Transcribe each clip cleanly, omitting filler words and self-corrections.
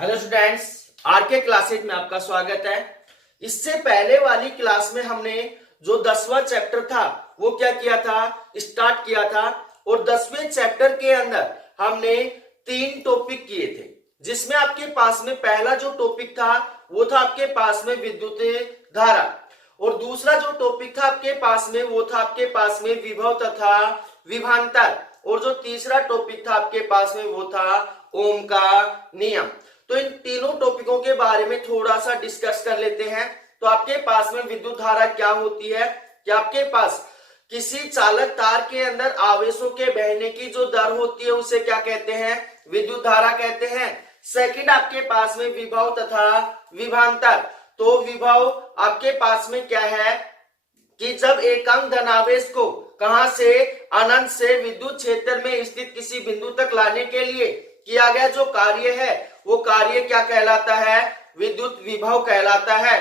Hello students, R K classes में आपका स्वागत है। इससे पहले वाली क्लास में हमने जो 10वां चैप्टर था वो क्या किया था, स्टार्ट किया था। और 10वें चैप्टर के अंदर हमने 3 टॉपिक किए थे, जिसमें आपके पास में पहला जो टॉपिक था वो था आपके पास में विद्युत धारा, और दूसरा जो टॉपिक था आपके पास में वो था आपके पास में विभव तथा विभवांतर, और जो तीसरा टॉपिक था आपके पास में वो था ओम का नियम। तो इन तीनों टॉपिकों के बारे में थोड़ा सा डिस्कस कर लेते हैं। तो आपके पास में विद्युत धारा क्या होती है, कि आपके पास किसी चालक तार के अंदर आवेशों के बहने की जो दर होती है उसे क्या कहते हैं, विद्युत धारा कहते हैं। सेकंड आपके पास में विभव तथा विभवांतर। तो विभव आपके पास में क्या है कि जब एकांक धनावेश को कहां से, अनंत से विद्युत क्षेत्र में स्थित किसी बिंदु तक लाने के लिए किया गया जो कार्य है वो कार्य क्या कहलाता है, विद्युत विभव कहलाता है।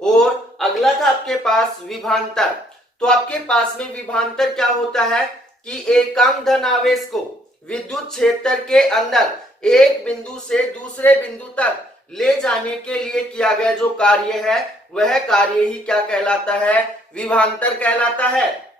और अगला था आपके पास विभवांतर। तो आपके पास में विभवांतर क्या होता है कि एकांक धनावेश को विद्युत क्षेत्र के अंदर एक बिंदु से दूसरे बिंदु तक ले जाने के लिए किया गया जो कार्य है वह कार्य ही क्या कहलाता है, विभवांतर कहलाता है।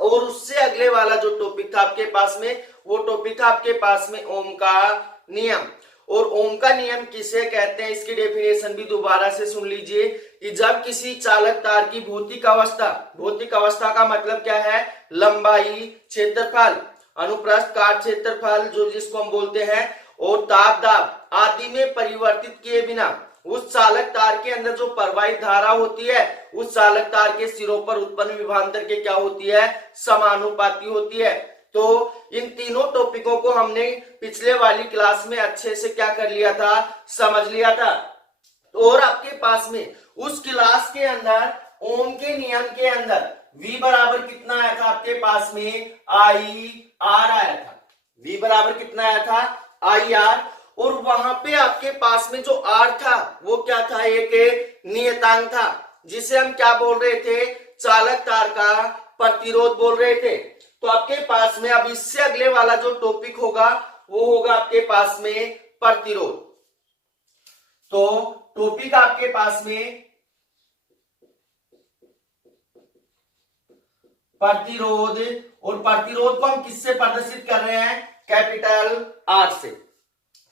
और उससे अगले वाला जो टॉपिक था आपके पास में वो टॉपिक था आपके पास में ओम का नियम। और ओम का नियम किसे कहते हैं इसकी डेफिनेशन भी दोबारा से सुन लीजिए कि जब किसी चालक तार की भौतिक अवस्था का मतलब क्या है, लंबाई, क्षेत्रफल, अनुप्रस्थ, काट क्षेत्रफल जो जिसको हम बोलते हैं, और ताप दाब आदि में परिवर्तित किए बिना उस चालक तार के अंदर जो प्रवाहित धारा होती है उस चालक तार के सिरों पर उत्पन्न विभवांतर के क्या होती है, समानुपाती होती है। तो इन तीनों टॉपिकों को हमने पिछले वाली क्लास में अच्छे से क्या कर लिया था, समझ लिया था। और आपके पास में उस क्लास के अंदर ओम के नियम के अंदर V बराबर कितना आया था आपके पास में, आई आर आया था। V बराबर कितना आया था, आई आर। और वहां पे आपके पास में जो आर था वो क्या था, एक नियतांक था जिसे हम क्या बोल रहे थे, चालक तार का प्रतिरोध बोल रहे थे। तो आपके पास में अब इससे अगले वाला जो टॉपिक होगा वो होगा आपके पास में प्रतिरोध। तो टॉपिक आपके पास में प्रतिरोध, और प्रतिरोध को हम किससे प्रदर्शित कर रहे हैं, कैपिटल आर से।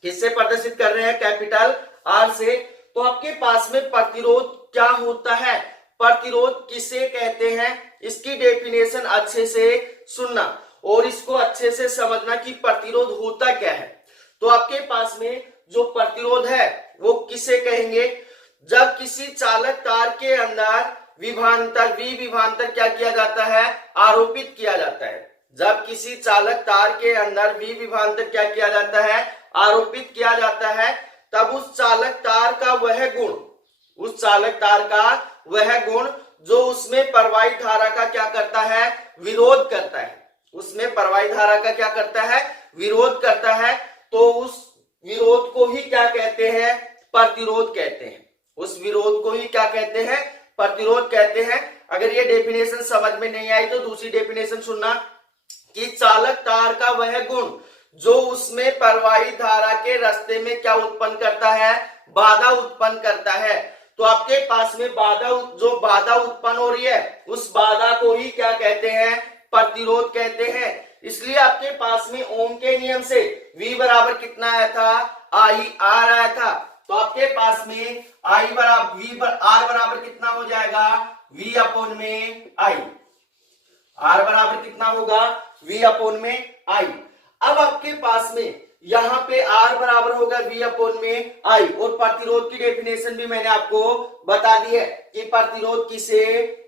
किससे प्रदर्शित कर रहे हैं, कैपिटल आर से। तो आपके पास में प्रतिरोध क्या होता है, प्रतिरोध किसे कहते हैं, इसकी डेफिनेशन अच्छे से सुनना और इसको अच्छे से समझना कि प्रतिरोध होता क्या है। तो आपके पास में जो प्रतिरोध है वो किसे कहेंगे, जब किसी चालक तार के अंदर विभवांतर विभवांतर क्या किया जाता है, आरोपित किया जाता है। जब किसी चालक तार के अंदर विभवांतर क्या किया जाता है, आरोपित किया जाता है, तब उस चालक तार का वह गुण, उस चालक तार का वह गुण जो उसमें प्रवाहित धारा का क्या करता है, विरोध करता है। उसमें प्रवाहित धारा का क्या करता है, विरोध करता है। तो उस विरोध को ही क्या कहते हैं, प्रतिरोध कहते हैं। उस विरोध को ही क्या कहते हैं, प्रतिरोध कहते हैं। अगर ये डेफिनेशन समझ में नहीं आई तो दूसरी डेफिनेशन सुनना कि चालक तार का वह गुण जो उसमें प्रवाहित धारा के रास्ते में क्या उत्पन्न करता है, बाधा उत्पन्न करता है। तो आपके पास में जो बाधा उत्पन्न हो रही है उस बाधा को ही क्या कहते हैं, प्रतिरोध कहते हैं। इसलिए आपके पास में ओम के नियम से V बराबर कितना आया था, आई आर आया था। तो आपके पास में आई बराबर आर बराबर कितना हो जाएगा, V अपॉन में आई। आर बराबर कितना होगा, V अपॉन में आई। अब आपके पास में यहां पे R बराबर होगा V अपॉन में आई, और प्रतिरोध की डेफिनेशन भी मैंने आपको बता दी है कि प्रतिरोध किसे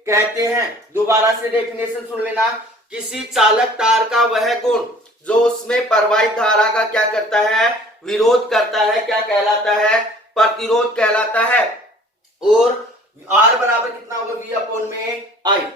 कहते हैं। दोबारा से डेफिनेशन सुन लेना, किसी चालक तार का वह गुण जो उसमें प्रवाहित धारा का क्या करता है, विरोध करता है, क्या कहलाता है, प्रतिरोध कहलाता है। और R बराबर कितना होगा, V अपॉन में आई।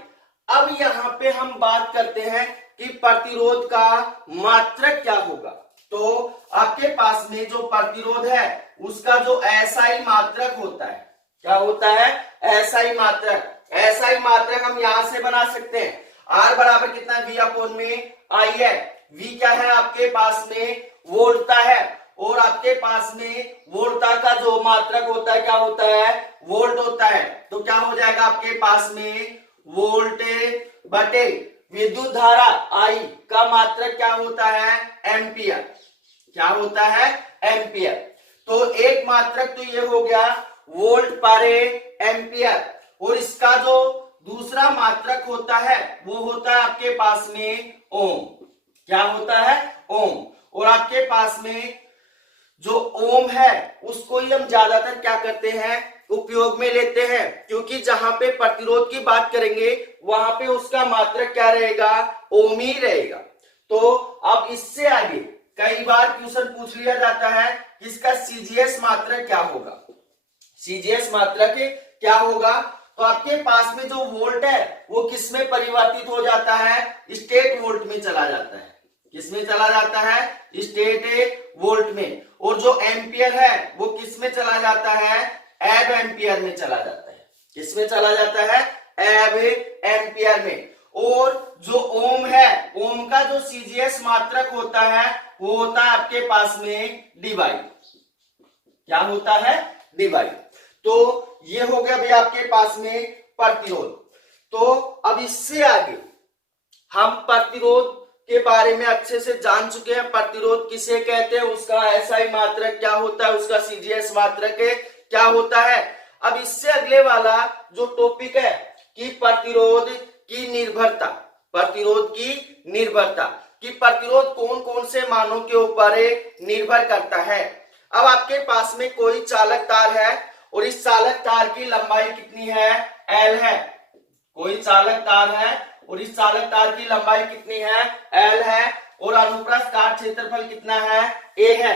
अब यहां पे हम बात करते हैं कि प्रतिरोध का मात्रक क्या होगा। तो आपके पास में जो प्रतिरोध है उसका जो एसआई मात्रक होता है, क्या होता है, एसआई मात्रक। एसआई मात्रक हम यहां से बना सकते हैं, आर बराबर कितना, V अपॉन में आई है। V क्या है आपके पास में, वोल्टता है, और आपके पास में वोल्टता जो मात्रक होता है क्या होता है, वोल्ट होता है। तो क्या हो जाएगा आपके पास में, वोल्ट बटे विद्युत धारा आई का मात्रक क्या होता है, एम्पियर। क्या होता है, एम्पियर। तो एक मात्रक तो ये हो गया वोल्ट पर एम्पियर, और इसका जो दूसरा मात्रक होता है वो होता है आपके पास में ओम। क्या होता है, ओम। और आपके पास में जो ओम है उसको ही हम ज्यादातर क्या करते हैं, उपयोग में लेते हैं, क्योंकि जहां पे प्रतिरोध की बात करेंगे वहां पे उसका मात्रक क्या रहेगा, ओम ही रहेगा। तो अब इससे आगे कई बार क्वेश्चन पूछ लिया जाता है कि इसका सीजीएस मात्रक क्या होगा। सीजीएस मात्रक क्या होगा, तो आपके पास में जो वोल्ट है वो किस में परिवर्तित हो जाता है, स्टेट वोल्ट में चला जाता है। किसमें चला जाता है, स्टेट वोल्ट में। और जो एम्पियर है वो किस में चला जाता है, एब एम्पियर में चला जाता है। किसमें चला जाता है, एब एम्पियर में। और जो ओम है, ओम का जो सीजीएस मात्रक होता है वो होता है आपके पास में डीवाई। क्या होता है, डीवाई। तो ये हो गया भाई आपके पास में प्रतिरोध। तो अब इससे आगे हम प्रतिरोध के बारे में अच्छे से जान चुके हैं, प्रतिरोध किसे कहते हैं, उसका एसआई मात्रक क्या होता है, उसका सीजीएस मात्रक क्या होता है। अब इससे अगले वाला जो टॉपिक है कि प्रतिरोध की निर्भरता। प्रतिरोध की निर्भरता, कि प्रतिरोध कौन कौन से मानों के ऊपर निर्भर करता है। अब आपके पास में कोई चालक तार है और इस चालक तार की लंबाई कितनी है, एल है। कोई चालक तार है और इस चालक तार की लंबाई कितनी है, एल है, और अनुप्रस्थ काट क्षेत्रफल कितना है, ए है।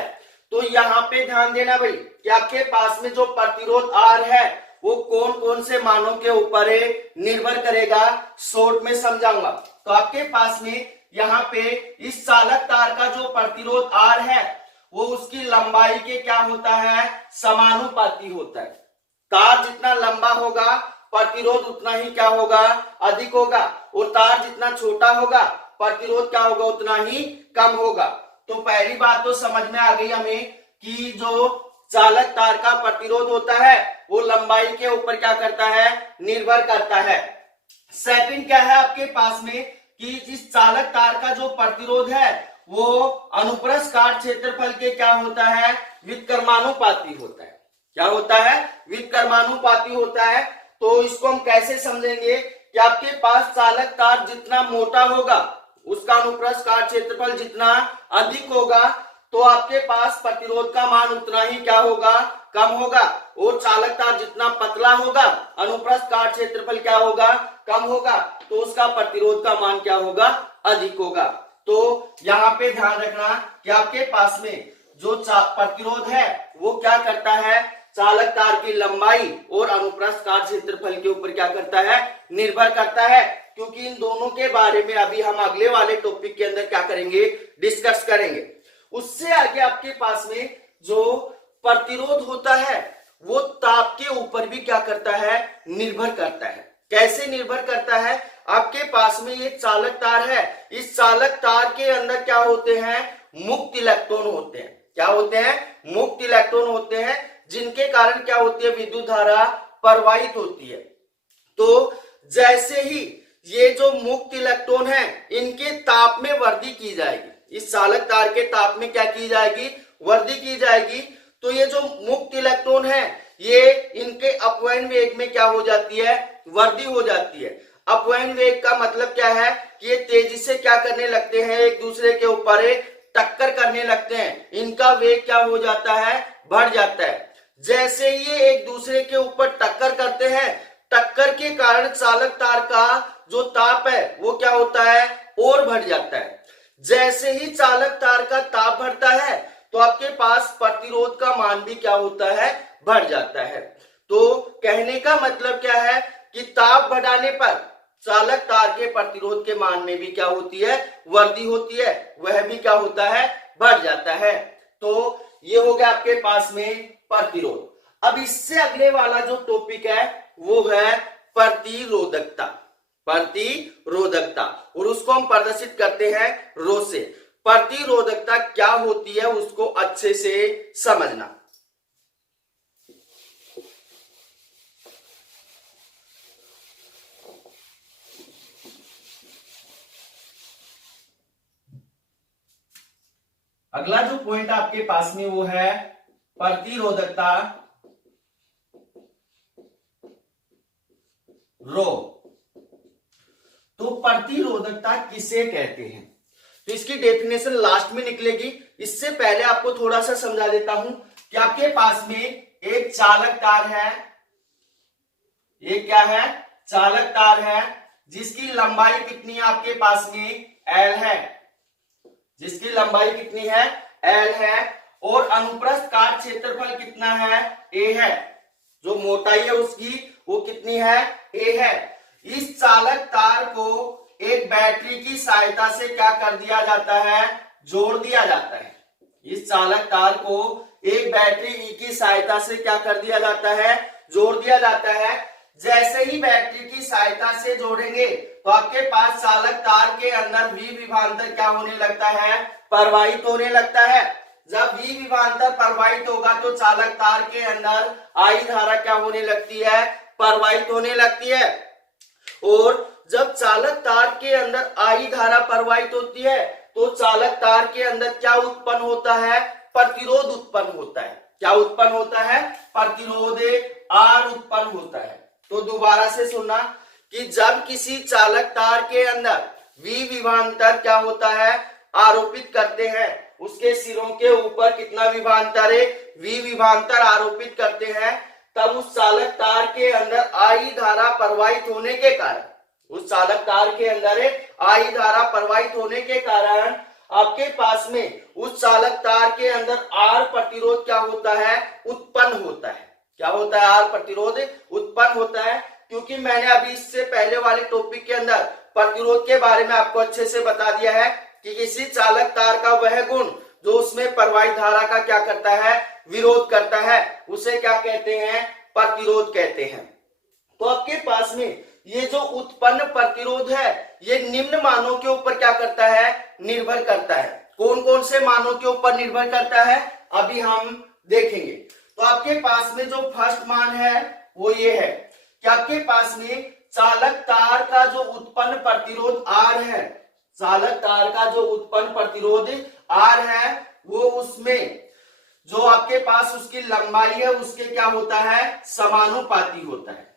तो यहाँ पे ध्यान देना भाई कि आपके पास में जो प्रतिरोध आर है वो कौन कौन से मानों के ऊपर निर्भर करेगा, शॉर्ट में समझाऊंगा। तो आपके पास में यहाँ पे इस चालक तार का जो प्रतिरोध आर है वो उसकी लंबाई के क्या होता है, समानुपाती होता है। तार जितना लंबा होगा प्रतिरोध उतना ही क्या होगा, अधिक होगा, और तार जितना छोटा होगा प्रतिरोध क्या होगा, उतना ही कम होगा। तो पहली बात तो समझ में आ गई हमें कि जो चालक तार का प्रतिरोध होता है वो लंबाई के ऊपर क्या करता है, निर्भर करता है। सेकंड क्या है आपके पास में कि इस चालक तार का जो प्रतिरोध है वो अनुप्रस्थ काट क्षेत्रफल के क्या होता है, व्युत्क्रमानुपाती होता है। क्या होता है, व्युत्क्रमानुपाती होता है। तो इसको हम कैसे समझेंगे कि आपके पास चालक तार जितना मोटा होगा उसका अनुप्रस्थ काट क्षेत्रफल जितना अधिक होगा, तो आपके पास प्रतिरोध का मान उतना ही क्या होगा, कम होगा। और चालक तार जितना पतला होगा अनुप्रस्थ काट क्षेत्रफल क्या होगा, कम होगा, तो उसका प्रतिरोध का मान क्या होगा, अधिक होगा। तो यहाँ पे ध्यान रखना कि आपके पास में जो प्रतिरोध है वो क्या करता है, चालक तार की लंबाई और अनुप्रस्थ काट क्षेत्रफल के ऊपर क्या करता है, निर्भर करता है। क्योंकि इन दोनों के बारे में अभी हम अगले वाले टॉपिक के अंदर क्या करेंगे, डिस्कस करेंगे। उससे आगे आपके पास में जो प्रतिरोध होता है वो ताप के ऊपर भी क्या करता है, निर्भर करता है। कैसे निर्भर करता है, आपके पास में ये चालक तार है, इस चालक तार के अंदर क्या होते हैं, मुक्त इलेक्ट्रॉन होते हैं। क्या होते हैं, मुक्त इलेक्ट्रॉन होते हैं, जिनके कारण क्या होती है, विद्युत धारा प्रवाहित होती है। तो जैसे ही ये जो मुक्त इलेक्ट्रॉन है इनके ताप में वृद्धि की जाएगी, इस चालक तार के ताप में क्या की जाएगी, वृद्धि की जाएगी। तो ये जो मुक्त इलेक्ट्रॉन है ये इनके अपवयन वेग में क्या हो जाती है, वृद्धि हो जाती है। अपवयन वेग का मतलब क्या है कि ये तेजी से क्या करने लगते हैं, एक दूसरे के ऊपर टक्कर करने लगते हैं, इनका वेग क्या हो जाता है, बढ़ जाता है। जैसे ये एक दूसरे के ऊपर टक्कर करते हैं, टक्कर के कारण चालक तार का जो ताप है वो क्या होता है, और बढ़ जाता है। जैसे ही चालक तार का ताप बढ़ता है तो आपके पास प्रतिरोध का मान भी क्या होता है, बढ़ जाता है। तो कहने का मतलब क्या है कि ताप बढ़ाने पर चालक तार के प्रतिरोध के मान में भी क्या होती है, वृद्धि होती है, वह भी क्या होता है, बढ़ जाता है। तो ये हो गया आपके पास में प्रतिरोध। अब इससे अगले वाला जो टॉपिक है वो है प्रतिरोधकता। प्रतिरोधकता, और उसको हम प्रदर्शित करते हैं रो से। प्रतिरोधकता क्या होती है उसको अच्छे से समझना। अगला जो पॉइंट आपके पास में वो है प्रतिरोधकता रो। तो प्रतिरोधकता किसे कहते हैं, तो इसकी डेफिनेशन लास्ट में निकलेगी। इससे पहले आपको थोड़ा सा समझा देता हूं कि आपके पास में एक चालक तार है, ये क्या है, चालक तार है, जिसकी लंबाई कितनी है आपके पास में, L है, जिसकी लंबाई कितनी है, L है, और अनुप्रस्थ काट क्षेत्रफल कितना है, A है, जो मोटाई है उसकी वो कितनी है, A है। इस चालक तार को एक बैटरी की सहायता से क्या कर दिया जाता है, जोड़ दिया जाता है। इस चालक तार को एक बैटरी की सहायता से क्या कर दिया जाता है, जोड़ दिया जाता है। जैसे ही बैटरी की सहायता से जोड़ेंगे तो आपके पास चालक तार के अंदर V विभवांतर क्या होने लगता है, प्रवाहित होने लगता है। जब V विभवांतर प्रवाहित होगा तो चालक तार के अंदर I धारा क्या होने लगती है, प्रवाहित होने लगती है। और जब चालक तार के अंदर I धारा प्रवाहित होती है तो चालक तार के अंदर क्या उत्पन्न होता है, प्रतिरोध उत्पन्न होता है। क्या उत्पन्न होता है, प्रतिरोध R उत्पन्न होता है। तो दोबारा से सुनना कि जब किसी चालक तार के अंदर V विभवांतर क्या होता है, आरोपित करते हैं, उसके सिरों के ऊपर कितना विभवांतर है, V विभवांतर आरोपित करते हैं, तब उस चालक तार के अंदर I धारा प्रवाहित होने के कारण, उस चालक तार के अंदर I धारा प्रवाहित होने के कारण आपके पास में उस चालक तार के अंदर R प्रतिरोध क्या होता है, उत्पन्न होता है। क्या होता है, R प्रतिरोध उत्पन्न होता है। क्योंकि मैंने अभी इससे पहले वाले टॉपिक के अंदर प्रतिरोध के बारे में आपको अच्छे से बता दिया है कि किसी चालक तार का वह गुण जो उसमें प्रवाहित धारा का क्या करता है, विरोध करता है, उसे क्या कहते हैं, प्रतिरोध कहते हैं। तो आपके पास में ये जो उत्पन्न प्रतिरोध है ये निम्न मानों के ऊपर क्या करता है, निर्भर करता है। कौन कौन से मानों के ऊपर निर्भर करता है, अभी हम देखेंगे। तो आपके पास में जो फर्स्ट मान है वो ये है कि आपके पास में चालक तार का जो उत्पन्न प्रतिरोध R है, चालक तार का जो उत्पन्न प्रतिरोध R है, वो उसमें जो आपके पास उसकी लंबाई है उसके क्या होता है, समानुपाती होता है।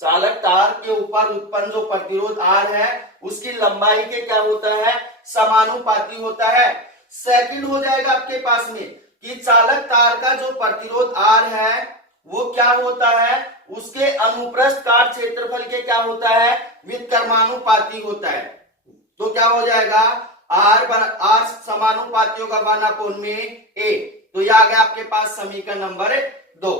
चालक तार के ऊपर उत्पन्न जो प्रतिरोध R है उसकी लंबाई के क्या होता है, समानुपाती होता है। सेकंड हो जाएगा आपके पास में कि चालक तार का जो प्रतिरोध R है वो क्या होता है, उसके अनुप्रस्थ काट क्षेत्रफल के क्या होता है, व्युत्क्रमानुपाती होता है। तो क्या हो जाएगा, R समानुपाती होगा 1 में A। तो यह आ गया आपके पास समीकरण नंबर 2।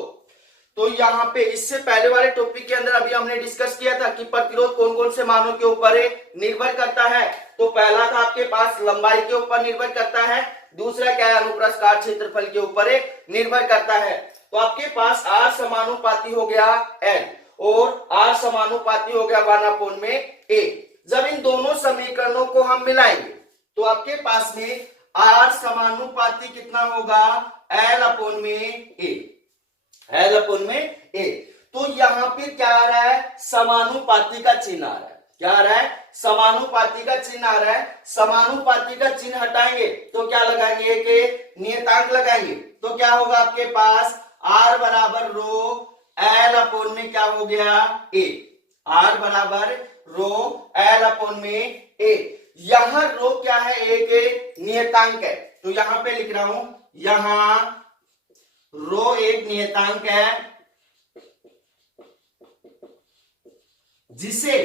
तो यहाँ पे इससे पहले वाले टॉपिक के अंदर अभी हमने डिस्कस किया था कि प्रतिरोध कौन कौन से मानों के ऊपर निर्भर करता है। तो पहला था आपके पास लंबाई के ऊपर निर्भर करता है, दूसरा क्या है, अनुप्रस्थ काट क्षेत्रफल के ऊपर निर्भर करता है। तो आपके पास R समानुपाती हो गया L और R समानुपाती हो गया 1 में A। जब इन दोनों समीकरणों को हम मिलाएंगे तो आपके पास में R समानुपाती कितना होगा, L में A, L में A। तो यहाँ पे क्या आ रहा है, समानुपाती का चिन्ह आ रहा है। क्या आ रहा है, समानुपाती का चिन्ह आ रहा है। समानुपाती का चिन्ह हटाएंगे तो क्या लगाएंगे, एक नियतांक लगाएंगे। तो क्या होगा आपके पास R बराबर रो L में क्या हो गया, A। R बराबर रो L में A। यहां रो क्या है, एक नियतांक है। तो यहां पे लिख रहा हूं, यहां रो एक नियतांक है जिसे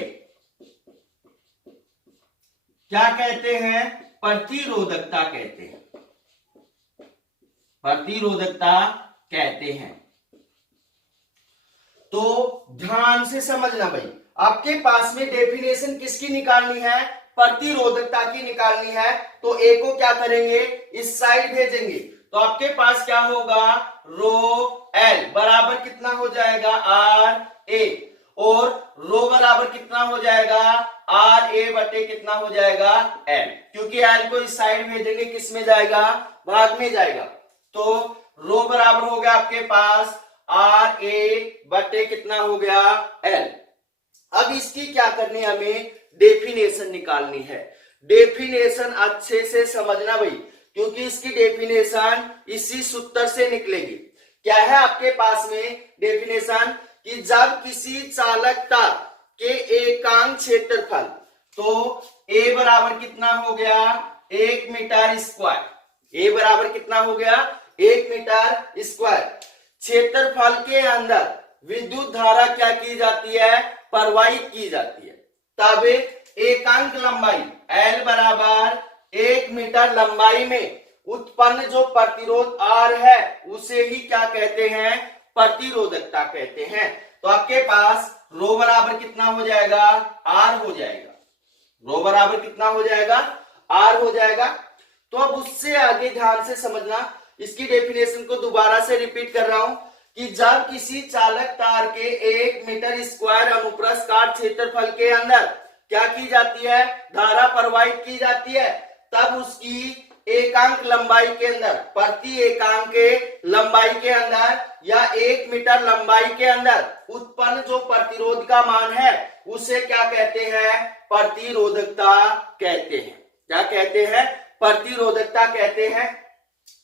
क्या कहते हैं, प्रतिरोधकता कहते हैं, प्रतिरोधकता कहते हैं। तो ध्यान से समझना भाई, आपके पास में डेफिनेशन किसकी निकालनी है, प्रतिरोधकता की निकालनी है। तो ए को क्या करेंगे, इस साइड भेजेंगे। तो आपके पास क्या होगा, रो एल बराबर कितना हो जाएगा, आर ए, और रो बराबर कितना हो जाएगा, आर ए बटे कितना हो जाएगा, एल। क्योंकि एल को इस साइड भेजेंगे, किस में जाएगा, भाग में जाएगा। तो रो बराबर हो गया आपके पास आर ए बटे कितना हो गया, एल। अब इसकी क्या करनी है, हमें डेफिनेशन निकालनी है। डेफिनेशन अच्छे से समझना भाई, क्योंकि इसकी डेफिनेशन इसी सूत्र से निकलेगी। क्या है आपके पास में डेफिनेशन कि जब किसी चालक तार के एकांक क्षेत्रफल, तो ए बराबर कितना हो गया 1 मीटर स्क्वायर, ए बराबर कितना हो गया 1 मीटर स्क्वायर क्षेत्रफल के अंदर विद्युत धारा क्या की जाती है, प्रवाहित की जाती है, तब एकांक लंबाई L बराबर 1 मीटर लंबाई में उत्पन्न जो प्रतिरोध R है उसे ही क्या कहते हैं, प्रतिरोधकता कहते हैं। तो आपके पास रो बराबर कितना हो जाएगा, R हो जाएगा, रो बराबर कितना हो जाएगा, R हो जाएगा। तो अब उससे आगे ध्यान से समझना, इसकी डेफिनेशन को दोबारा से रिपीट कर रहा हूं कि जब किसी चालक तार के 1 मीटर स्क्वायर अनुप्रस्थ काट क्षेत्रफल के अंदर क्या की जाती है, धारा प्रवाहित की जाती है, तब उसकी एकांक लंबाई के अंदर, प्रति एकांक के लंबाई के अंदर या 1 मीटर लंबाई के अंदर उत्पन्न जो प्रतिरोध का मान है उसे क्या कहते हैं, प्रतिरोधकता कहते हैं। क्या कहते हैं, प्रतिरोधकता कहते हैं।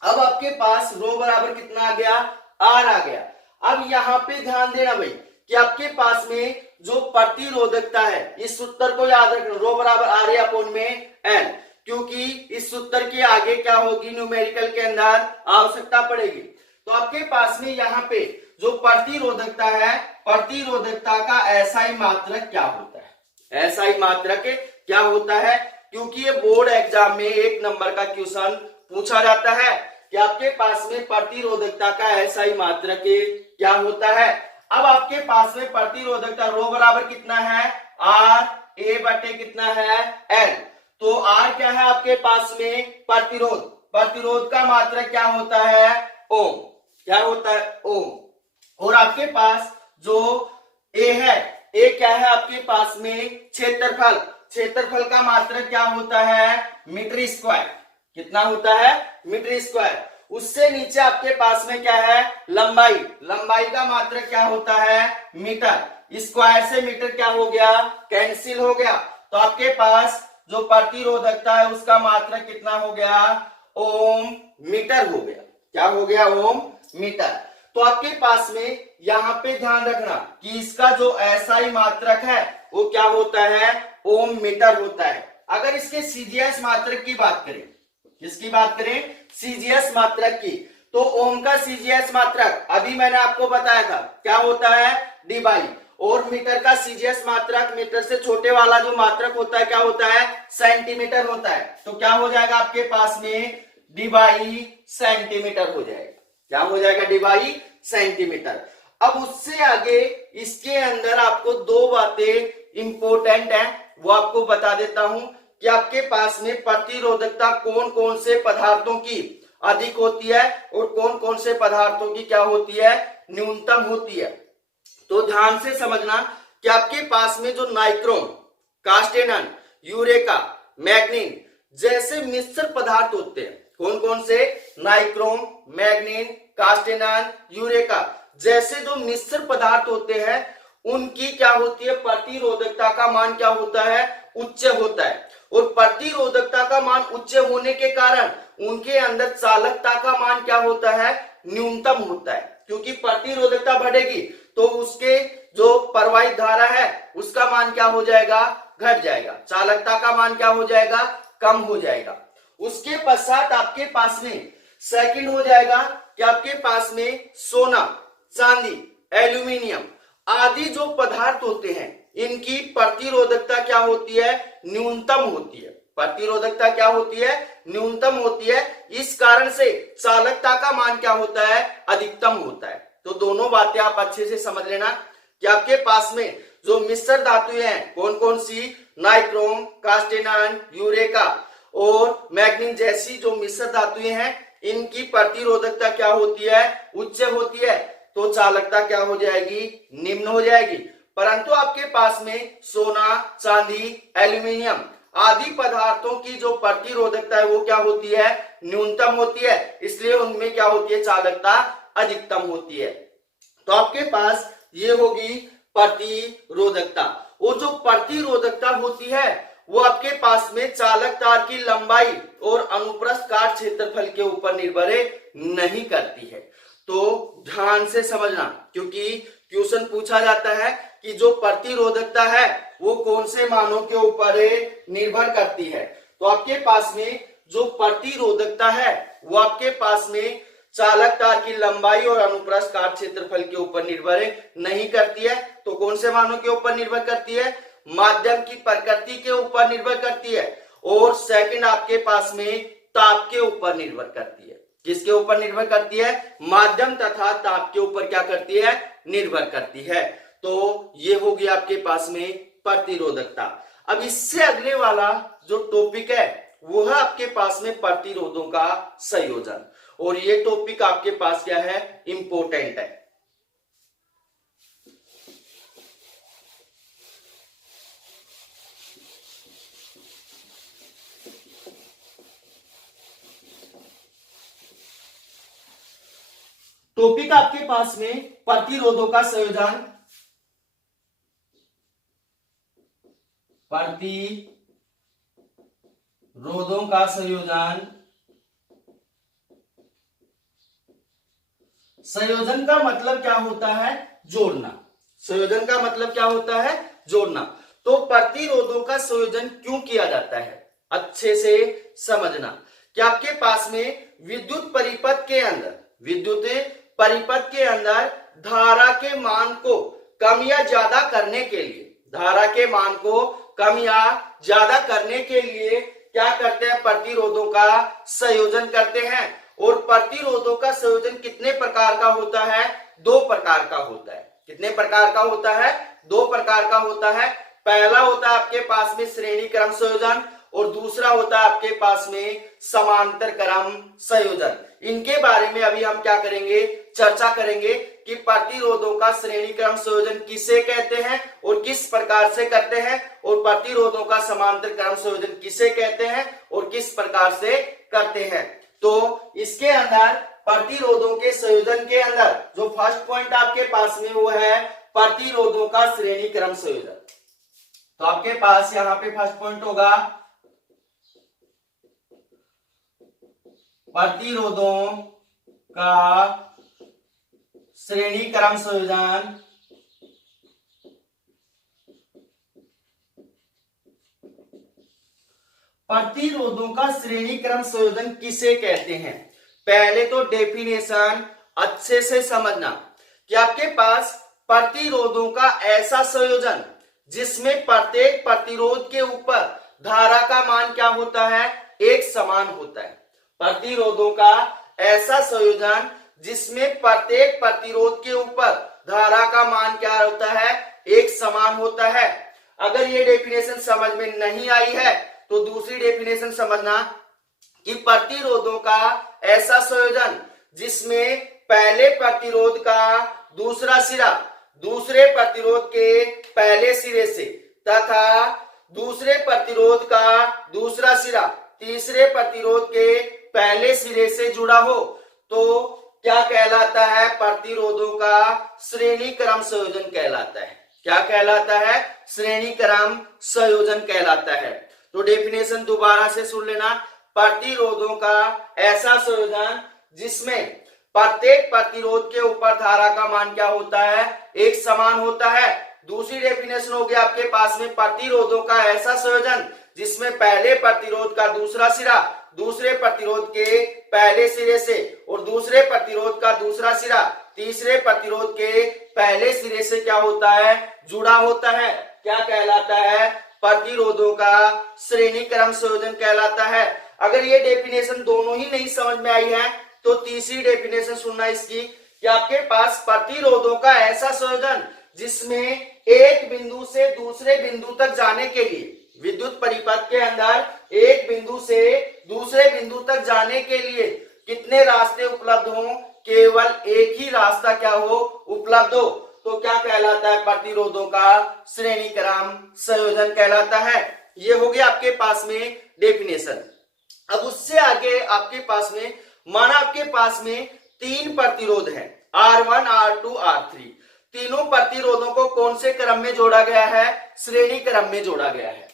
अब आपके पास रो बराबर कितना आ गया, R आ गया। अब यहां पे ध्यान देना भाई कि आपके पास में जो प्रतिरोधकता है, इस सूत्र को याद रखना, रो बराबर RA अपॉन में N, क्योंकि इस सूत्र के आगे क्या होगी, न्यूमेरिकल के अंदर आवश्यकता पड़ेगी। तो आपके पास में यहाँ पे जो प्रतिरोधकता है, प्रतिरोधकता का एसआई मात्रक क्या होता है, एसआई मात्रक क्या होता है, क्योंकि ये बोर्ड एग्जाम में 1 नंबर का क्वेश्चन पूछा जाता है कि आपके पास में प्रतिरोधकता का एसआई मात्रक क्या होता है। अब आपके पास में प्रतिरोधकता रो बराबर कितना है, R A बटे कितना है, L। तो R क्या है आपके पास में, प्रतिरोध, प्रतिरोध का मात्रक क्या होता है, ओम, क्या होता है, ओम। और आपके पास जो A है, A क्या है आपके पास में, क्षेत्रफल, क्षेत्रफल का मात्रक क्या होता है, मीटर स्क्वायर, कितना होता है, मीटर स्क्वायर। उससे नीचे आपके पास में क्या है, लंबाई, लंबाई का मात्रक क्या होता है, मीटर। स्क्वायर से मीटर क्या हो गया, कैंसिल हो गया। तो आपके पास जो प्रतिरोधकता है उसका मात्रक कितना हो गया, ओम मीटर हो गया। क्या हो गया, ओम मीटर। तो आपके पास में यहां पे ध्यान रखना कि इसका जो एसआई मात्रक है वो क्या होता है, ओम मीटर होता है। अगर इसके सीजीएस मात्रक की बात करें, किसकी बात करें, सीजीएस मात्रक की, तो ओम का सीजीएस मात्रक अभी मैंने आपको बताया था क्या होता है, डी बाई, और मीटर का सीजीएस मात्रक, मीटर से छोटे वाला जो मात्रक होता है क्या होता है, सेंटीमीटर होता है। तो क्या हो जाएगा आपके पास में, डी बाई सेंटीमीटर हो जाएगा। क्या हो जाएगा, डी बाई सेंटीमीटर। अब उससे आगे इसके अंदर आपको 2 बातें इंपॉर्टेंट है, वो आपको बता देता हूं कि आपके पास में प्रतिरोधकता कौन कौन से पदार्थों की अधिक होती है और कौन कौन से पदार्थों की क्या होती है, न्यूनतम होती है। तो ध्यान से समझना कि आपके पास में जो नाइक्रोम, कास्टेनन, यूरेका, मैग्नीन जैसे मिश्र पदार्थ होते हैं, कौन कौन से, नाइक्रोम, मैग्नीन, कास्टेनन, यूरेका जैसे जो मिश्र पदार्थ होते हैं उनकी क्या होती है, प्रतिरोधकता का मान क्या होता है, उच्च होता है। और प्रतिरोधकता का मान उच्च होने के कारण उनके अंदर चालकता का मान क्या होता है, न्यूनतम होता है, क्योंकि प्रतिरोधकता बढ़ेगी तो उसके जो प्रवाहित धारा है उसका मान क्या हो जाएगा, घट जाएगा, चालकता का मान क्या हो जाएगा, कम हो जाएगा। उसके पश्चात आपके पास में सेकंड हो जाएगा कि आपके पास में सोना, चांदी, एल्यूमिनियम आदि जो पदार्थ होते हैं इनकी प्रतिरोधकता क्या होती है, न्यूनतम होती है। प्रतिरोधकता क्या होती है, न्यूनतम होती है। इस कारण से चालकता का मान क्या होता है, अधिकतम होता है। तो दोनों बातें आप अच्छे से समझ लेना कि आपके पास में जो मिश्र धातुएं हैं कौन कौन सी, नाइक्रोम, कास्टेनन, यूरेका और मैग्नीन जैसी जो मिश्र धातुएं हैं इनकी प्रतिरोधकता क्या होती है, उच्च होती है। तो चालकता क्या हो जाएगी, निम्न हो जाएगी। परंतु आपके पास में सोना, चांदी, एल्यूमिनियम आदि पदार्थों की जो प्रतिरोधकता है वो क्या होती है, न्यूनतम होती है, इसलिए उनमें क्या होती है, चालकता अधिकतम होती है। तो आपके पास ये होगी प्रतिरोधकता। वो जो प्रतिरोधकता होती है वो आपके पास में चालक तार की लंबाई और अनुप्रस्थ काट क्षेत्रफल के ऊपर निर्भर नहीं करती है। तो ध्यान से समझना, क्योंकि क्वेश्चन पूछा जाता है कि जो प्रतिरोधकता है वो कौन से मानों के ऊपर निर्भर करती है। तो आपके पास में जो प्रतिरोधकता है वो आपके पास में चालक तार की लंबाई और अनुप्रस्थ काट क्षेत्रफल के ऊपर निर्भर नहीं करती है। तो कौन से मानों के ऊपर निर्भर करती है? माध्यम की प्रकृति के ऊपर निर्भर करती है। और सेकंड आपके पास में ताप के ऊपर निर्भर करती है। किसके ऊपर निर्भर करती है? माध्यम तथा ताप के ऊपर क्या करती है? निर्भर करती है। तो ये होगी आपके पास में प्रतिरोधकता। अब इससे अगले वाला जो टॉपिक है वो है आपके पास में प्रतिरोधों का संयोजन, और ये टॉपिक आपके पास क्या है? इंपॉर्टेंट है। टॉपिक आपके पास में प्रतिरोधों का संयोजन, प्रतिरोधों का संयोजन। संयोजन का मतलब क्या होता है? जोड़ना। संयोजन का मतलब क्या होता है? जोड़ना। तो प्रतिरोधों का संयोजन क्यों किया जाता है? अच्छे से समझना कि आपके पास में विद्युत परिपथ के अंदर धारा के मान को कम या ज्यादा करने के लिए, धारा के मान को कम या ज्यादा करने के लिए क्या करते हैं? प्रतिरोधों का संयोजन करते हैं। और प्रतिरोधों का संयोजन कितने प्रकार का होता है? दो प्रकार का होता है। कितने प्रकार का होता है? दो प्रकार का होता है। पहला होता है आपके पास में श्रेणी क्रम संयोजन, और दूसरा होता है आपके पास में समांतर क्रम संयोजन। इनके बारे में अभी हम क्या करेंगे? चर्चा करेंगे कि प्रतिरोधों का श्रेणी क्रम संयोजन किसे कहते हैं और किस प्रकार से करते हैं, और प्रतिरोधों का समांतर क्रम संयोजन किसे कहते हैं और किस प्रकार से करते हैं। तो इसके अंदर प्रतिरोधों के संयोजन के अंदर जो फर्स्ट पॉइंट आपके पास में वो है प्रतिरोधों का श्रेणी क्रम संयोजन। तो आपके पास यहां पे फर्स्ट पॉइंट होगा प्रतिरोधों का श्रेणी क्रम संयोजन। प्रतिरोधों का श्रेणी क्रम संयोजन किसे कहते हैं? पहले तो डेफिनेशन अच्छे से समझना कि आपके पास प्रतिरोधों का ऐसा संयोजन जिसमें प्रत्येक प्रतिरोध के ऊपर धारा का मान क्या होता है? एक समान होता है। प्रतिरोधों का ऐसा संयोजन जिसमें प्रत्येक प्रतिरोध के ऊपर धारा का मान क्या होता है? एक समान होता है। अगर ये डेफिनेशन समझ में नहीं आई है तो दूसरी डेफिनेशन समझना कि प्रतिरोधों का ऐसा संयोजन जिसमें पहले प्रतिरोध का दूसरा सिरा दूसरे प्रतिरोध के पहले सिरे से तथा दूसरे प्रतिरोध का दूसरा सिरा तीसरे प्रतिरोध के पहले सिरे से जुड़ा हो तो क्या कहलाता है? प्रतिरोधों का श्रेणी क्रम संयोजन कहलाता है। क्या कहलाता है? श्रेणी क्रम संयोजन कहलाता है। तो डेफिनेशन दोबारा से सुन लेना। प्रतिरोधों का ऐसा संयोजन जिसमें प्रत्येक प्रतिरोध के ऊपर धारा का मान क्या होता है? एक समान होता है। दूसरी डेफिनेशन हो गया आपके पास में प्रतिरोधों का ऐसा संयोजन जिसमें पहले प्रतिरोध का दूसरा सिरा दूसरे प्रतिरोध के पहले सिरे से और दूसरे प्रतिरोध का दूसरा सिरा तीसरे प्रतिरोध के पहले सिरे से क्या होता है? जुड़ा होता है। क्या कहलाता है? प्रतिरोधों का श्रेणी क्रम संयोजन कहलाता है। अगर ये डेफिनेशन दोनों ही नहीं समझ में आई है तो तीसरी डेफिनेशन सुनना इसकी कि आपके पास प्रतिरोधों का ऐसा संयोजन जिसमें एक बिंदु से दूसरे बिंदु तक जाने के लिए विद्युत परिपथ के अंदर एक बिंदु से दूसरे बिंदु तक जाने के लिए कितने रास्ते उपलब्ध हों? केवल एक ही रास्ता क्या हो? उपलब्ध हो। तो क्या कहलाता है? प्रतिरोधों का श्रेणी क्रम संयोजन कहलाता है। ये हो गया आपके पास में डेफिनेशन। अब उससे आगे आपके पास में माना आपके पास में तीन प्रतिरोध है R1, R2, R3। तीनों प्रतिरोधों को कौन से क्रम में जोड़ा गया है? श्रेणी क्रम में जोड़ा गया है।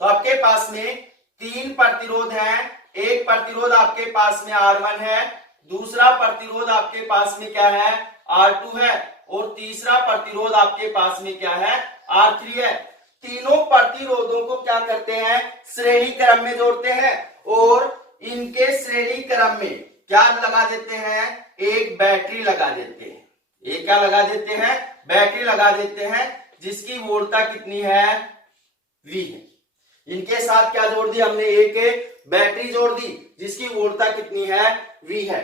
तो आपके पास में 3 प्रतिरोध हैं। एक प्रतिरोध आपके पास में R1 है, दूसरा प्रतिरोध आपके पास में क्या है, R2 है, और तीसरा प्रतिरोध आपके पास में क्या है, R3 है। तीनों प्रतिरोधों को क्या करते हैं, श्रेणी क्रम में जोड़ते हैं और इनके श्रेणी क्रम में क्या लगा देते हैं, एक बैटरी लगा देते हैं। एक क्या लगा देते हैं, बैटरी लगा देते हैं, जिसकी वोल्टता कितनी है, V है। इनके साथ क्या जोड़ दी हमने, एक बैटरी जोड़ दी जिसकी वोल्टता कितनी है, V है।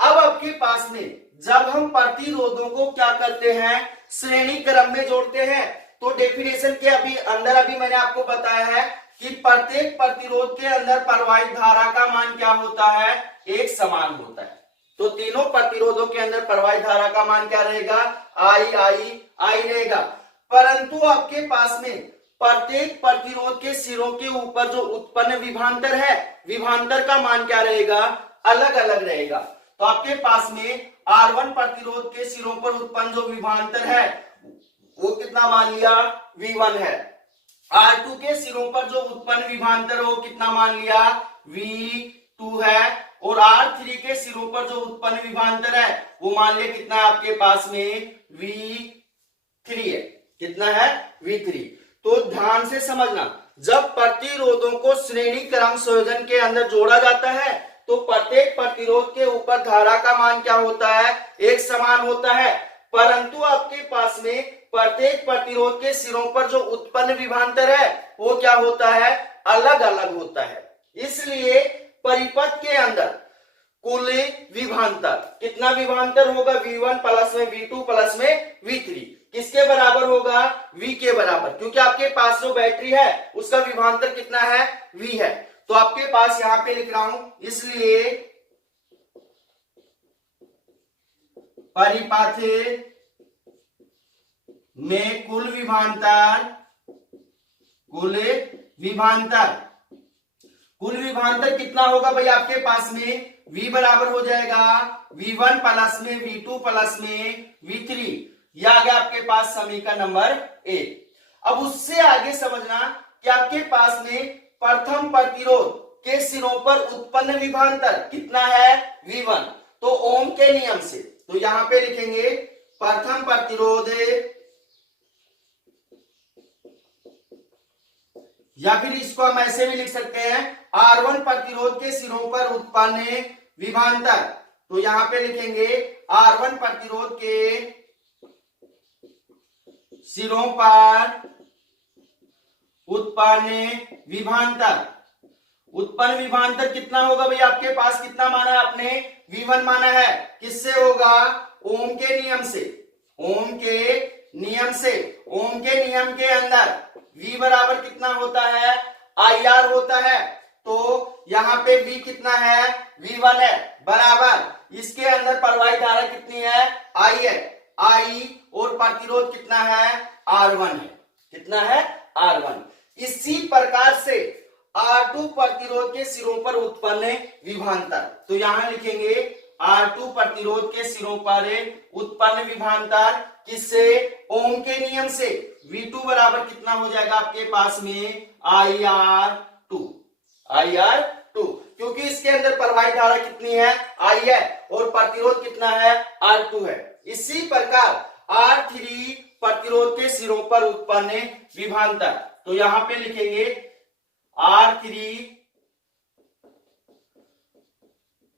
अब आपके पास में जब हम प्रतिरोधों को क्या करते हैं, श्रेणी क्रम में जोड़ते हैं, तो डेफिनेशन के अभी मैंने आपको बताया है कि प्रत्येक प्रतिरोध के अंदर प्रवाहित धारा का मान क्या होता है, एक समान होता है। तो तीनों प्रतिरोधों के अंदर प्रवाहित धारा का मान क्या रहेगा, I रहेगा। परंतु आपके पास में प्रत्येक प्रतिरोध के सिरों के ऊपर जो उत्पन्न विभवांतर है, विभवांतर का मान क्या रहेगा, अलग अलग रहेगा। तो आपके पास में R1 प्रतिरोध के सिरों पर उत्पन्न जो विभवांतर है वो कितना मान लिया, V1 है। R2 के सिरों पर जो उत्पन्न विभवांतर है वो कितना मान लिया, V2 है। और R3 के सिरों पर जो उत्पन्न विभवांतर है वो मान लिया कितना है आपके पास में, V3 है। कितना है, V3। तो ध्यान से समझना, जब प्रतिरोधों को श्रेणी क्रम संयोजन के अंदर जोड़ा जाता है तो प्रत्येक प्रतिरोध के ऊपर धारा का मान क्या होता है, एक समान होता है। परंतु आपके पास में प्रत्येक प्रतिरोध के सिरों पर जो उत्पन्न विभवांतर है वो क्या होता है, अलग अलग होता है। इसलिए परिपथ के अंदर कुल विभवांतर, कितना विभवांतर होगा, V1 प्लस में V2 प्लस में V3, किसके बराबर होगा, V के बराबर, क्योंकि आपके पास जो बैटरी है उसका विभवांतर कितना है, V है। तो आपके पास यहां पे लिख रहा हूं, इसलिए परिपथ में कुल विभवांतर कितना होगा भाई, आपके पास में V बराबर हो जाएगा V1 प्लस में V2 प्लस में V3। यह आ गया आपके पास समीकरण नंबर 1। अब उससे आगे समझना कि आपके पास में प्रथम प्रतिरोध के सिरों पर उत्पन्न विभवांतर कितना है, V1। तो ओम के नियम से, तो यहां पे लिखेंगे प्रथम प्रतिरोध, या फिर इसको हम ऐसे भी लिख सकते हैं R1 प्रतिरोध के सिरों पर उत्पन्न विभवांतर। तो यहां पे लिखेंगे R1 प्रतिरोध के सिरों पर उत्पन्न विभवांतर। उत्पन्न विभवांतर कितना होगा भाई, आपके पास कितना माना है आपने, V1 माना है। किससे होगा, ओम के नियम से। ओम के नियम के अंदर V बराबर कितना होता है, IR होता है। तो यहां पे V कितना है, V1 है, बराबर इसके अंदर प्रवाहित धारा कितनी है, I है, I, और प्रतिरोध कितना है, R1 है। कितना है, R1। इसी प्रकार से R2 प्रतिरोध के सिरों पर उत्पन्न विभवांतर। तो यहां लिखेंगे R2 प्रतिरोध के सिरों पर उत्पन्न विभवांतर, किससे, ओम के नियम से। V2 बराबर कितना हो जाएगा आपके पास में, IR2। क्योंकि इसके अंदर प्रवाहित धारा कितनी है, I है, और प्रतिरोध कितना है, R2 है। इसी प्रकार R3 प्रतिरोध के सिरों पर उत्पन्न विभवांतर। तो यहां पे लिखेंगे R3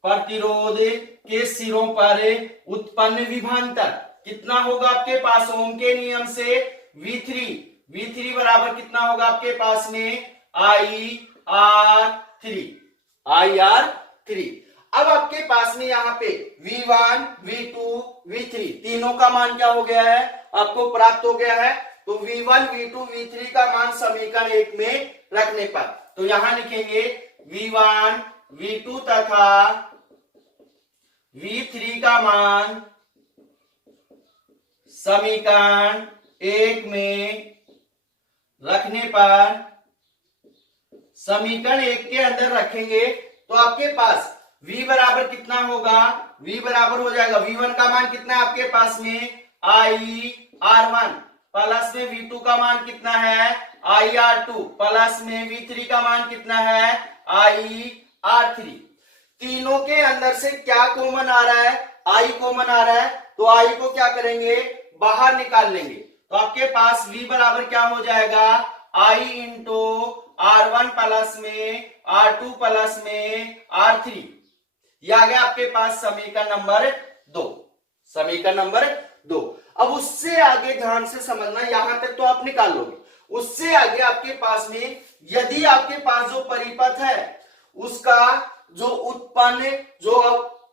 प्रतिरोध के सिरों पर उत्पन्न विभवांतर कितना होगा आपके पास, ओम के नियम से V3 बराबर कितना होगा आपके पास में, IR3। अब आपके पास में यहाँ पे V1, V2, V3 तीनों का मान क्या हो गया है, आपको प्राप्त हो गया है। तो V1, V2, V3 का मान समीकरण 1 में रखने पर, तो यहां लिखेंगे V1, V2 तथा V3 का मान समीकरण 1 में रखने पर, समीकरण 1 के अंदर रखेंगे तो आपके पास V बराबर कितना होगा, V बराबर हो जाएगा, V1 का मान कितना है आपके पास में, IR1 प्लस में V2 का मान कितना है IR2 प्लस में V3 का मान कितना है IR3। तीनों के अंदर से क्या कॉमन आ रहा है I कॉमन आ रहा है, तो I को क्या करेंगे बाहर निकाल लेंगे, तो आपके पास V बराबर क्या हो जाएगा I इंटू R1 प्लस में R2 प्लस में R3। ये आ गया आपके पास समीकरण नंबर 2। समीकरण नंबर 2। अब उससे आगे ध्यान से समझना, यहां तक तो आप निकाल लोगे, उससे आगे आपके पास में यदि आपके पास जो परिपथ है उसका जो उत्पन्न जो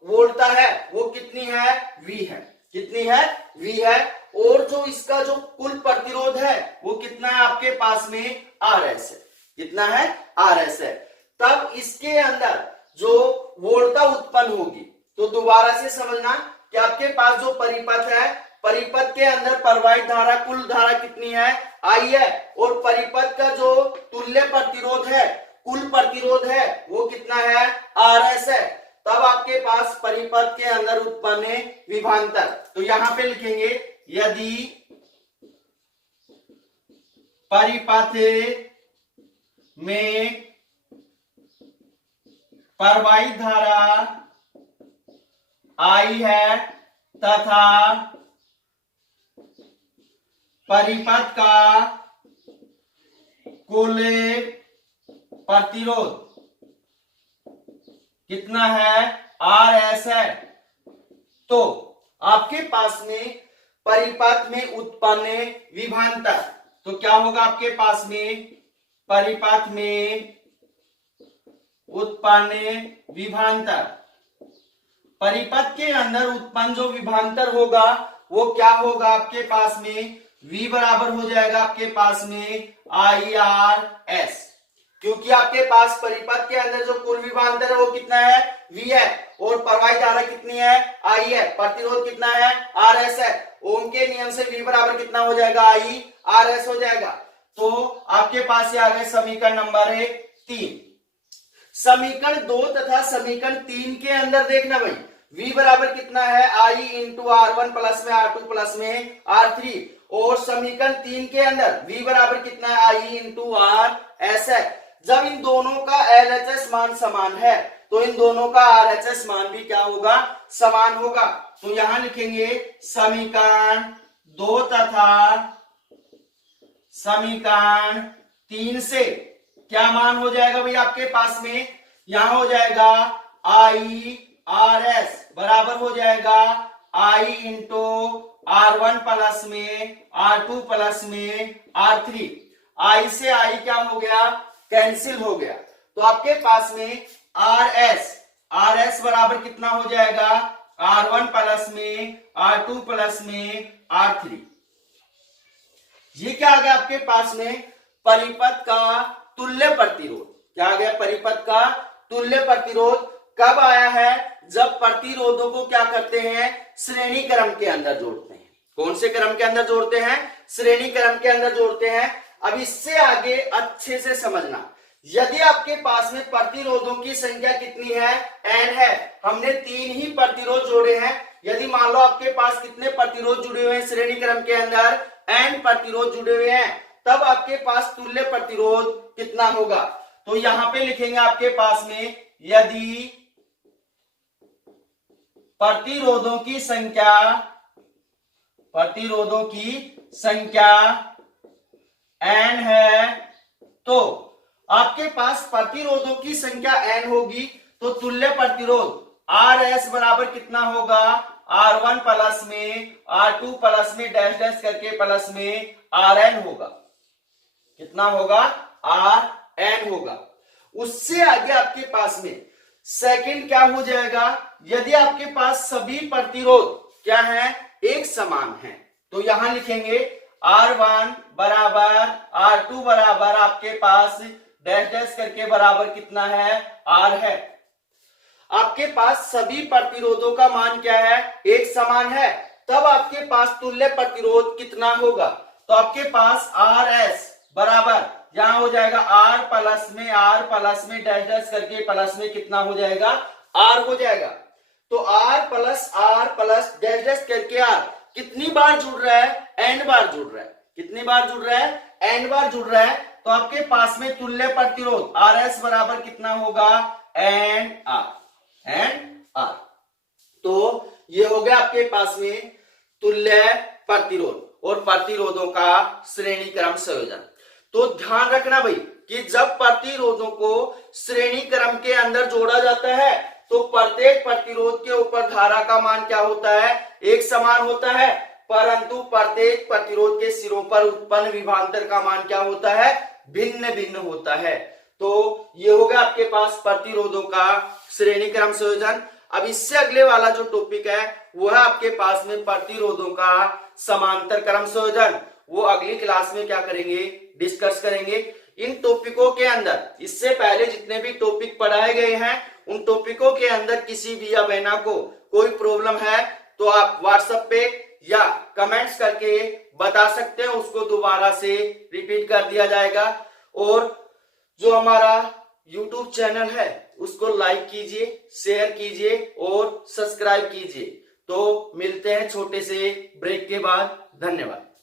वोल्टता है वो कितनी है V है, कितनी है V है, और जो इसका जो कुल प्रतिरोध है वो कितना है आपके पास में RS है, कितना है RS है। तब इसके अंदर जो वोल्टता उत्पन्न होगी, तो दोबारा से समझना कि आपके पास जो परिपथ है, परिपथ के अंदर प्रवाहित धारा कुल धारा कितनी है I है, और परिपथ का जो तुल्य प्रतिरोध है कुल प्रतिरोध है वो कितना है RS है। तब आपके पास परिपथ के अंदर उत्पन्न विभवांतर, तो यहां पे लिखेंगे यदि परिपथ में प्रवाहित धारा I है तथा परिपथ का कुल प्रतिरोध कितना है RS है, तो आपके पास में परिपथ में उत्पन्न विभवांतर, तो क्या होगा आपके पास में परिपथ में उत्पन्न विभवांतर, परिपथ के अंदर उत्पन्न जो विभवांतर होगा वो क्या होगा आपके पास में V बराबर हो जाएगा आपके पास में IRS, क्योंकि आपके पास परिपथ के अंदर जो कुल विभवांतर है वो कितना है V है, और प्रवाहित धारा कितनी है I है, प्रतिरोध कितना है RS है, ओम के नियम से V बराबर कितना हो जाएगा IRS हो जाएगा। तो आपके पास ये आ गए समीकरण नंबर 3। समीकरण 2 तथा समीकरण 3 के अंदर देखना भाई V बराबर कितना है I इंटू R1 प्लस में R2 प्लस में R3, और समीकरण 3 के अंदर V बराबर कितना है I इंटू RS है। जब इन दोनों का LHS मान समान है तो इन दोनों का RHS मान भी क्या होगा समान होगा, तो यहां लिखेंगे समीकरण 2 तथा समीकरण 3 से क्या मान हो जाएगा भाई आपके पास में, यहां हो जाएगा IRS बराबर हो जाएगा I इंटू R1 प्लस में R2 प्लस में R3। I से I क्या हो गया कैंसिल हो गया, तो आपके पास में RS बराबर कितना हो जाएगा R1 प्लस में R2 प्लस में R3। ये क्या आ गया आपके पास में परिपथ का तुल्य प्रतिरोध, क्या आ गया परिपथ का तुल्य प्रतिरोध। कब आया है जब प्रतिरोधों को क्या करते हैं श्रेणी क्रम के अंदर जोड़ते हैं। कौन से क्रम के अंदर जोड़ते हैं श्रेणी क्रम के अंदर जोड़ते हैं। अब इससे आगे अच्छे से समझना, यदि आपके पास में प्रतिरोधों की संख्या कितनी है n है, हमने 3 ही प्रतिरोध जोड़े हैं, यदि मान लो आपके पास कितने प्रतिरोध जुड़े हुए हैं श्रेणी क्रम के अंदर n प्रतिरोध जुड़े हुए हैं, तब आपके पास तुल्य प्रतिरोध कितना होगा। तो यहां पे लिखेंगे आपके पास में यदि प्रतिरोधों की संख्या n है, तो आपके पास प्रतिरोधों की संख्या n होगी, तो तुल्य प्रतिरोध RS बराबर कितना होगा R1 प्लस में R2 प्लस में डैश डैश करके प्लस में RN होगा। कितना होगा RN होगा। उससे आगे आपके पास में सेकंड क्या हो जाएगा, यदि आपके पास सभी प्रतिरोध क्या है एक समान है, तो यहां लिखेंगे R1 बराबर R2 बराबर आपके पास डैश डैश करके बराबर कितना है R है। आपके पास सभी प्रतिरोधों का मान क्या है एक समान है, तब आपके पास तुल्य प्रतिरोध कितना होगा, तो आपके पास RS बराबर यहां हो जाएगा R प्लस में डैश डैश करके प्लस में कितना हो जाएगा R हो जाएगा। तो R प्लस डैश डैश करके R कितनी बार जुड़ रहा है n बार जुड़ रहा है, कितनी बार जुड़ रहा है, n बार जुड़ रहा है, तो आपके पास में तुल्य प्रतिरोध RS बराबर कितना होगा, NR। तो ये हो गया आपके पास में तुल्य प्रतिरोध और प्रतिरोधों का श्रेणी क्रम संयोजन। तो ध्यान रखना भाई कि जब प्रतिरोधों को श्रेणी क्रम के अंदर जोड़ा जाता है तो प्रत्येक प्रतिरोध के ऊपर धारा का मान क्या होता है, एक समान होता है, परंतु प्रत्येक प्रतिरोध के सिरों पर उत्पन्न विभवांतर का मान क्या होता है, भिन्न भिन्न होता है। तो ये होगा आपके पास प्रतिरोधों का श्रेणी क्रम संयोजन। अब इससे अगले वाला जो टॉपिक है वो है आपके पास में प्रतिरोधों का समांतर क्रम संयोजन। वो अगली क्लास में क्या करेंगे, डिस्कस करेंगे। इन टॉपिकों के अंदर इससे पहले जितने भी टॉपिक पढ़ाए गए हैं उन टॉपिकों के अंदर किसी भी या बहना को कोई प्रॉब्लम है तो आप व्हाट्सएप पे या कमेंट्स करके बता सकते हैं, उसको दोबारा से रिपीट कर दिया जाएगा। और जो हमारा YouTube चैनल है उसको लाइक कीजिए, शेयर कीजिए और सब्सक्राइब कीजिए। तो मिलते हैं छोटे से ब्रेक के बाद। धन्यवाद।